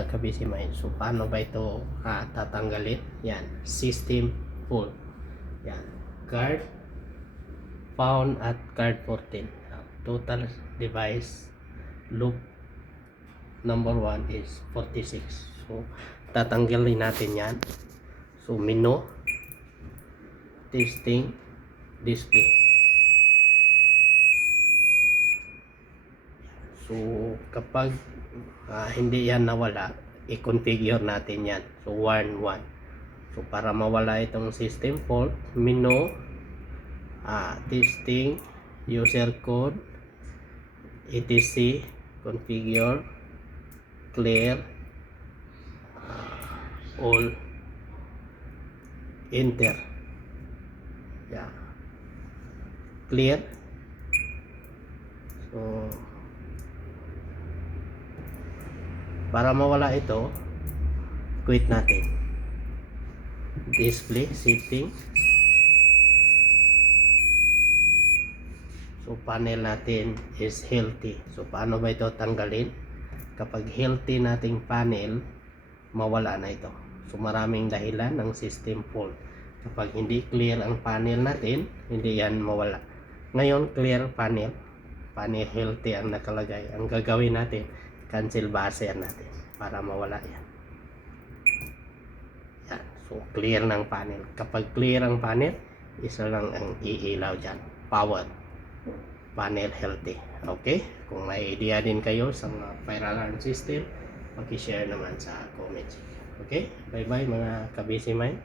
mga kabisi mind. So paano ba ito tatanggalin? Yan, system fault. Yan, card found at card 14. Total device loop number 1 is 46. So tatanggalin natin yan. So menu, testing, display. So kapag hindi yan nawala, i-configure natin yan. So 1. So para mawala itong system fault, menu, testing, user code, etc, configure, clear, all, enter. Yeah, clear. So para mawala ito, quit natin. Display setting. So panel natin is healthy. So paano ba ito tanggalin? Kapag healthy nating panel, mawala na ito. So maraming dahilan ng system fault. Kapag hindi clear ang panel natin, hindi yan mawala. Ngayon clear panel, panel healthy ang nakalagay. Ang gagawin natin, cancel buzzer natin para mawala yan. Yan. So clear ng panel. Kapag clear ang panel, isa lang ang iilaw dyan, power, panel healthy. Okay, kung may idea din kayo sa mga fire alarm system, paki-share naman sa comments. Okay, bye bye mga kabisi mind.